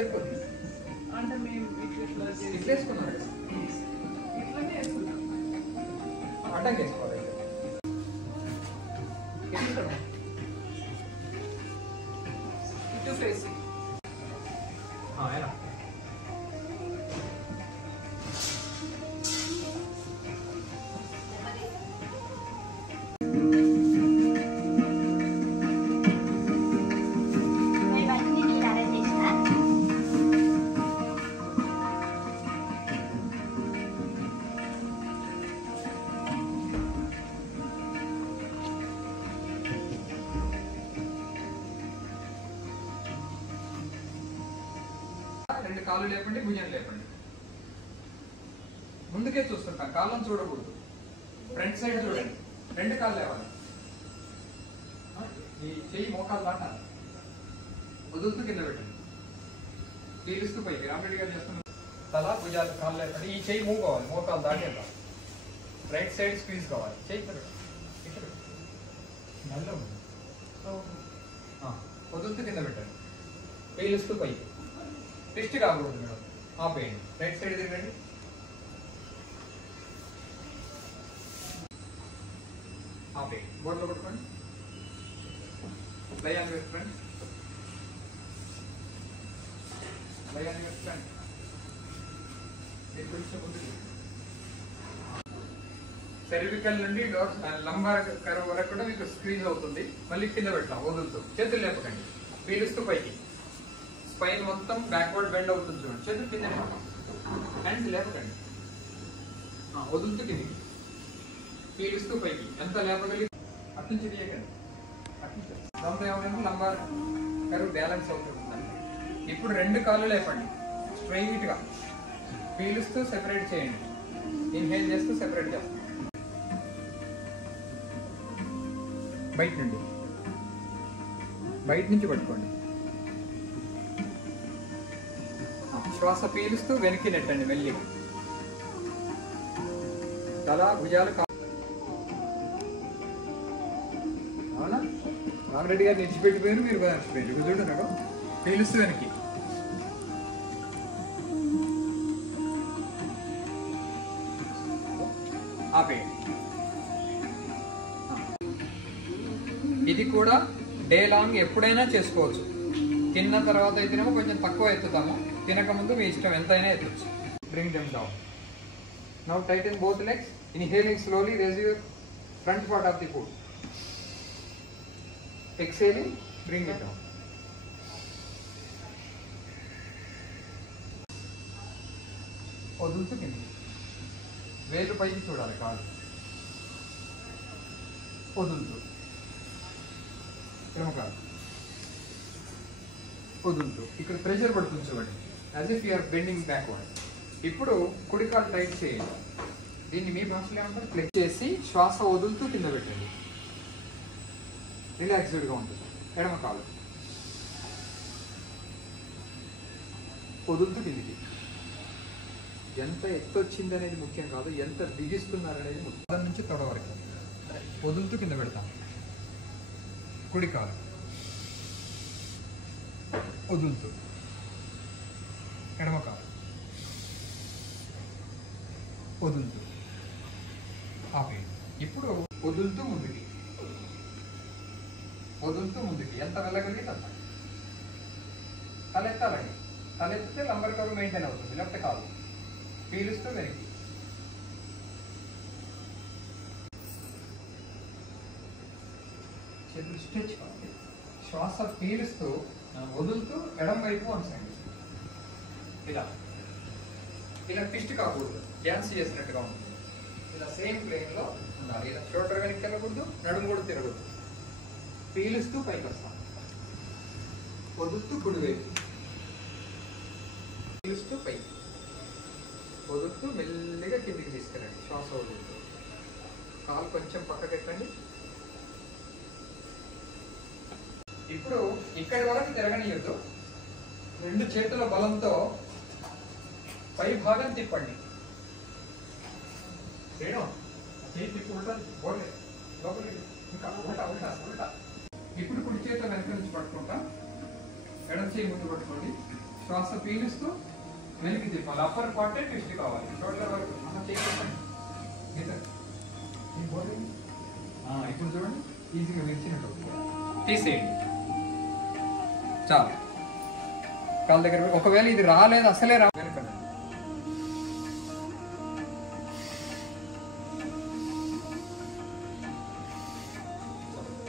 సరిపోతుంది. అంటే మేము ఇట్లా వేసుకున్నాం, ఇట్లానే వేసుకున్నాం. అడ్డంగా వేసుకోవాలి. ఇటు ఫేస్ ఎలా రెండు కాళ్ళు లేపండి, భుజం లేపండి. ముందుకే చూస్తుంటాం, కాళ్ళను చూడకూడదు. ఫ్రంట్ సైడ్ చూడండి, రెండు కాళ్ళు లేవాలి. ఈ చెయ్యి మోకాలు దాటాలి. వదులుతూ కింద పెట్టండి, పీలుస్తూ పైకి. రామరెడ్డి గారు చేస్తున్నారు. తల భుజాలు కాళ్ళు లేపండి. ఈ చెయ్యి మూవ్ కావాలి, మోకాలు దాటేద్దాం. రైట్ సైడ్ స్క్వీజ్ కావాలి. చెయ్యి ఇక్కడ నల్ల వదులుతూ కింద పెట్టండి, పీలుస్తూ పైకి. ట్విస్ట్ కాకూడదు మేడం, ఆపేయండి. రైట్ సైడ్ తిరగండి, ఆపేయండి. బోర్డులో కొట్టుకోండి. లయాన్ని వేసుకోండి, లయాన్ని వేసుకోండి. కొంచెం ముందుకు. సెర్వికల్ నుండి లంబార్ కర్వ్ వరకు కూడా మీకు స్క్రీజ్ అవుతుంది. మళ్ళీ కింద పెట్టాం వదులుతూ. చేతులు లేపకండి, పీలుస్తూ పైకి. స్పైన్ మొత్తం బ్యాక్వర్డ్ బెండ్ అవుతుంది చూడండి. చేతులు కింద హ్యాండ్స్ లేపకండి, వదులుతూ కిందికి, పీలుస్తూ పైకి. ఎంత లేపగలి అట్నుంచి తీయకండి. దాంతో ఏమైనా లంబార్ కరువు బ్యాలెన్స్ అవుతుంది. ఇప్పుడు రెండు కాళ్ళు లేపండి స్ట్రైట్ గా, పీలుస్తూ సెపరేట్ చేయండి. ఇన్హేల్ చేస్తూ సెపరేట్ చేస్తాం. బయట నుంచి పట్టుకోండి. శ్వాస పీలుస్తూ వెనక్కి నెట్టండి మెల్లిగా. తల భుజాలు. అవునా? రామరెడ్డి గారు నిలిచిపెట్టిపోయారు, మీరు నిలిచిపెట్టి కూర్చుంటున్నాడు. పీలుస్తూ వెనక్కి, ఆపేయండి. ఇది కూడా డే లాంగ్ ఎప్పుడైనా చేసుకోవచ్చు. తిన్న తర్వాత అయితేనేమో కొంచెం తక్కువ ఎత్తుతాము, తినక ముందు మీ ఇష్టం ఎంతైనా ఎత్తచ్చు. Bring them down. Now tighten both legs. Inhaling slowly, raise your front part of the foot. Exhaling, bring it down. వదులుతూ కింది, వేలు పైకి చూడాలి, కాదు. వదులుతూ కాదు, వదులుతూ. ఇక్కడ ప్రెషర్ పడుతుంది చూడండి, as if you're bending backward. ఇప్పుడు కుడి కాలు టైట్ చేయండి. దీన్ని మీ భాషలో ఏమంటారు? ఫ్లెక్స్ చేసి శ్వాస వదులుతూ కింద పెట్టండి. రిలాక్స్డ్గా ఉంటుంది. ఎడమ కాలు వదులుతూ కిందికి. ఎంత ఎత్తు వచ్చింది అనేది ముఖ్యం కాదు, ఎంత బిగిస్తున్నారు అనేది ముఖ్యం. తల నుంచి తొడ వరకు వదులుతూ కింద పెడతాం. కుడి కాలు వదులుతూ, ఎడమ కాలు వదులుతూ, ఆపేయండి. ఇప్పుడు వదులుతూ ముందుకి, వదులుతూ ముందుకి. ఎంత వెళ్ళగలిగితే అంత. తలెత్తాలండి, తలెత్తితే లంబర్ కర్వ్ మెయింటైన్ అవుతుంది. లేకపోతే కాదు. పీలుస్తూ వెనక్కి, చేతులు స్ట్రెచ్ కావాలి. శ్వాస పీలుస్తూ వదులుతూ ఎడం వైపు వంచండి. ఇలా ఇలా ట్విస్ట్ కాకూడదు, డ్యాన్స్ చేసినట్టుగా ఉంటుంది. ఇలా సేమ్ ప్లేన్ లో ఉండాలి. ఇలా షోల్డర్ వెనక్కి వెళ్ళకూడదు, నడుము కూడా తిరగదు. పీలుస్తూ పైకి వస్తాం, వదులుతూ కుడి వైపు, పీలుస్తూ పైకి, వదులుతూ మెల్లిగా కిందికి తీసుకెళ్ళండి. శ్వాస వదులుతూ కాలు కొంచెం పక్కకెట్టండి. ఇప్పుడు ఇక్కడి వరకు తిరగనియద్దు. రెండు చేతుల బలంతో పై భాగం తిప్పండి. ఇప్పుడు కుడి చేత వెనక నుంచి పట్టుకుంటా, ఎడం చేయి ముందు పట్టుకోండి. శ్వాస పీలుస్తూ వెనక్కి తిప్పాలి. అప్పర్ పార్టే ట్విస్ట్ కావాలి. షోల్డర్ వరకు ఇప్పుడు చూడండి ఈజీగా విరిచినట్టు తీసేయండి. చాలు. కాళ్ళ దగ్గర ఒకవేళ ఇది రాలేదు అసలే రా వెనకండి.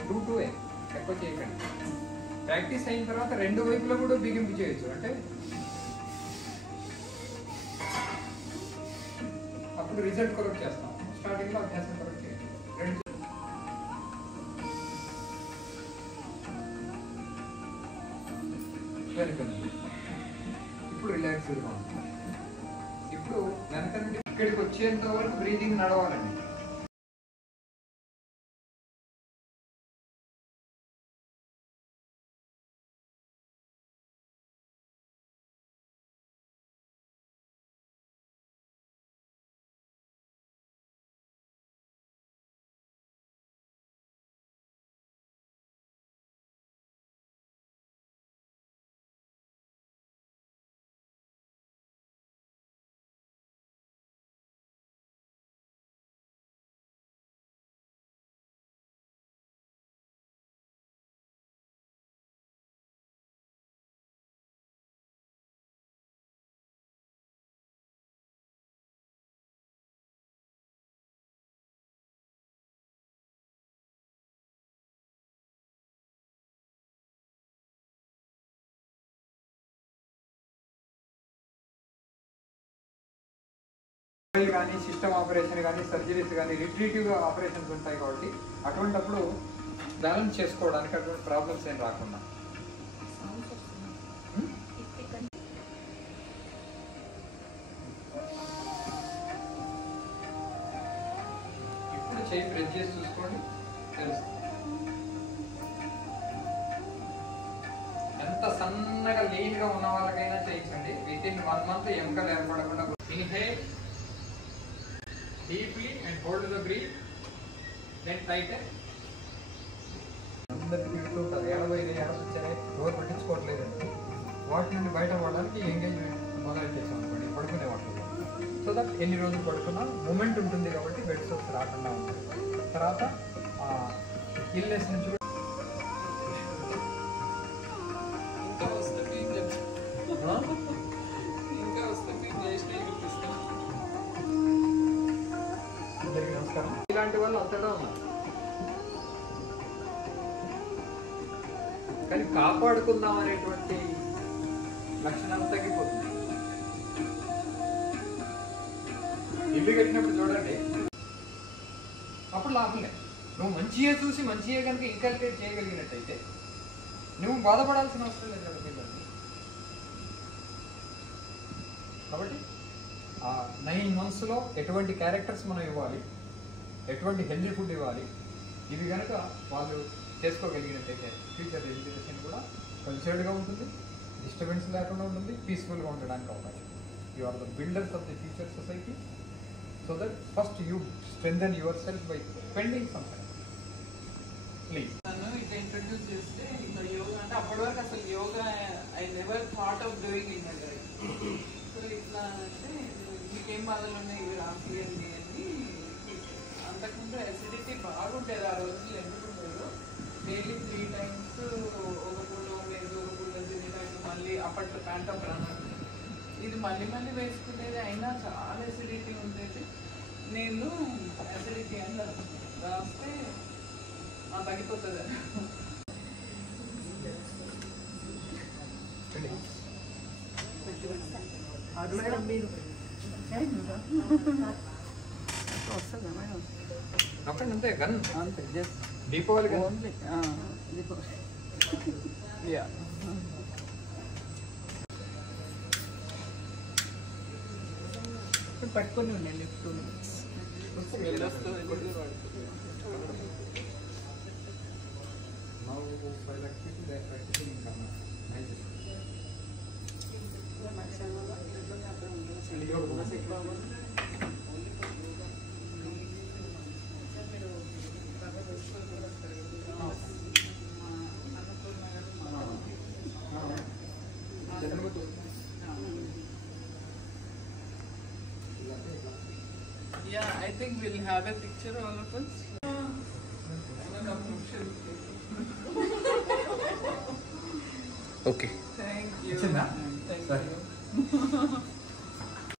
టూ ఎక్కువ చేయకండి. ప్రాక్టీస్ అయిన తర్వాత రెండు వైపులో కూడా బిగింపు చేయొచ్చు. అంటే అప్పుడు రిజల్ట్ కొరకు చేస్తాం. స్టార్టింగ్ లో అభ్యాసం కొరకు చేయండి. రెండు వెనకండి. ఇప్పుడు రిలాక్స్ గా ఉంటుంది. ఇప్పుడు వెనక నుండి ఇక్కడికి వచ్చేంత వరకు బ్రీదింగ్ నడవాలండి. కానీ సిస్టమ్ ఆపరేషన్ కానీ సర్జరీస్ కానీ రిట్రీటివ్ ఆపరేషన్స్ ఉంటాయి కాబట్టి అటువంటిప్పుడు బ్యాలెన్స్ చేసుకోవడానికి అటువంటి ప్రాబ్లమ్స్ ఏం రాకుండా ఇప్పుడు చేయి ప్రెస్ చేసి చూసుకోండి తెలుస్తుంది. ఎంత సన్నగా లీన్ గా ఉన్న వాళ్ళకైనా చేయించండి. విత్ ఇన్ 1 month ఎముకలు ఏర్పడకుండా. Inhale deeply and hold the breath. Then tighten. అందరికి తింటుంటారు 80 వచ్చాయి ఎవరు పట్టించుకోవట్లేదండి. వాటి నుండి బయటపడడానికి ఎంగేజ్మెంట్ మొదలు చేసాం అనుకోండి పడుకునే వాటిలో. సో దట్ ఎన్ని రోజులు పడుకున్నా మూమెంట్ ఉంటుంది కాబట్టి బెడ్ సోర్స్ రాకుండా ఉంటుంది. తర్వాత ఇల్నెస్ నుంచి ఇలాంటి వాళ్ళు అంతటా ఉన్నారు. కానీ కాపాడుకుందాం అనేటువంటి లక్షణాలు తగ్గిపోతుంది. ఇల్లు కట్టినప్పుడు చూడండి అప్పుడు లాభం లేదు. నువ్వు మంచిగా చూసి మంచిగా కనుక ఇంకల్కేట్ చేయగలిగినట్టయితే నువ్వు బాధపడాల్సిన అవసరం లేదు కదా పిల్లలు. కాబట్టి 9 monthsలో ఎటువంటి క్యారెక్టర్స్ మనం ఇవ్వాలి, ఎటువంటి హెల్దీ ఫుడ్ ఇవ్వాలి, ఇవి కనుక వాళ్ళు చేసుకోగలిగినట్టయితే ఫ్యూచర్ ఎడ్యుకేషన్ కూడా కల్చర్డ్గా ఉంటుంది, డిస్టర్బెన్స్ లేకుండా ఉంటుంది, పీస్ఫుల్గా ఉండడానికి అవకాశం. You are the builders of the future society. So that first you strengthen yourself by spending some time. Please. నన్ను ఇట్లా ఇంట్రడ్యూస్ చేస్తే ఇట్లా యోగా అంటే అప్పటి వరకు అసలు yoga I never thought of doing in my life. So ఇట్లా అంటే మీకేం బాధలు ఉన్నాయి ఇవి రాపియండి అని. అంతకుముందు అసిడిటీ బాగుంటుంది ఆ రోజులు. ఎందుకు ఉండదు డైలీ 3 times ఒక పూట లేదు ఒక పూట తినేటట్టు మళ్ళీ అప్పట్లో ప్యాంటం రన్. ఇది మళ్ళీ మళ్ళీ వేసుకునేది అయినా చాలా అసిడిటీ ఉండేది. నేను అసిడిటీ అని రాస్తే తగ్గిపోతుంది. అంతే గన్ అంతే దీపావళి పట్టుకొని ఉండండి 2 minutes. think we'll have a picture, all of us. Okay Thank you. వచ్చిందా?